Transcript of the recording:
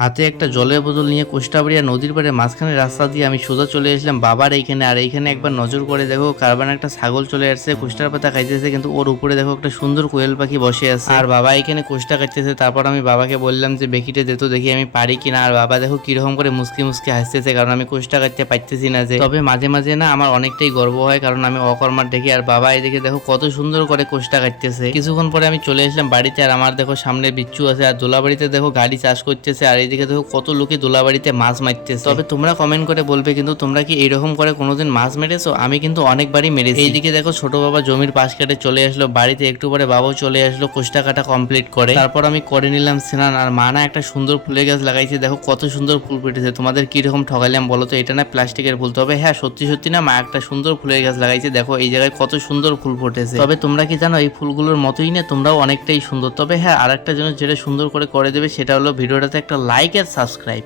হাতে একটা জলের বোতল নিয়ে কোষ্টাবাড়িয়া নদীর পাড়ে মাঝখানে রাস্তা দিয়ে আমি সোজা চলে আসলাম বাবার এইখানে। আর এইখানে একবার নজর করে দেখো কারবান একটা ছাগল চলে আসছে, কোষ্টার পাতা খাইতেছে, কিন্তু ওর উপরে দেখো একটা সুন্দর কোয়েল পাখি বসে আছে। আর বাবা এখানে কোষ্টা কাটতেছে। তারপর আমি বাবাকে বললাম যে বেকিটা দে তো দেখি আমি পারি কিনা। আর বাবা দেখো কিরকম করে মুসকি মুসকি হাসতেছে, কারণ আমি কোষ্টা কাটতে পারতেছি না যে। তবে মাঝে মাঝে না আমার অনেকটাই গর্ব হয়, কারণ আমি অকর্মার দেখি। আর বাবা এদিকে দেখো কত সুন্দর করে কোষ্টা কাটতেছে। কিছুক্ষণ পরে আমি চলে আসলাম বাড়িতে। আর আমার দেখো সামনে বিচ্ছু আছে, আর দোলাবাড়িতে দেখো গাড়ি চাষ করতেছে। আর এইদিকে দেখো কত লোকে দোলাবাড়িতে মাছ মারতেছে। তবে তোমরা কমেন্ট করে বলবে কিন্তু তোমরা কি এইরকম করে কোনোদিন মাছ মেরেছো? আমি কিন্তু অনেকবারই মেরেছি। এইদিকে দেখো ছোট বাবা জমির পাশ কেটে চলে আসলো বাড়িতে। একটু পরে বাবাও চলে আসলো কোষ্টা কাটা কমপ্লিট করে। তারপর আমি করে নিলাম স্নান। আর মা না একটা সুন্দর ফুলের গাছ লাগাইছে, দেখো কত সুন্দর ফুল ফুটেছে। তোমাদের কিরকম ঠকাইলাম বলো তো? এটা না প্লাস্টিকের ফুল, তবে হ্যাঁ সত্যি সত্যি না মা একটা সুন্দর ফুলের গাছ লাগাইছে। দেখো এই জায়গায় কত সুন্দর ফুল ফুটেছে। তবে তোমরা কি জানো এই ফুলগুলোর মতোই না তোমরাও অনেকটাই সুন্দর। তবে হ্যাঁ আরেকটা জিনিস যেটা সুন্দর করে দেবে সেটা হলো ভিডিওটাতে একটা লাইক আর সাবস্ক্রাইব।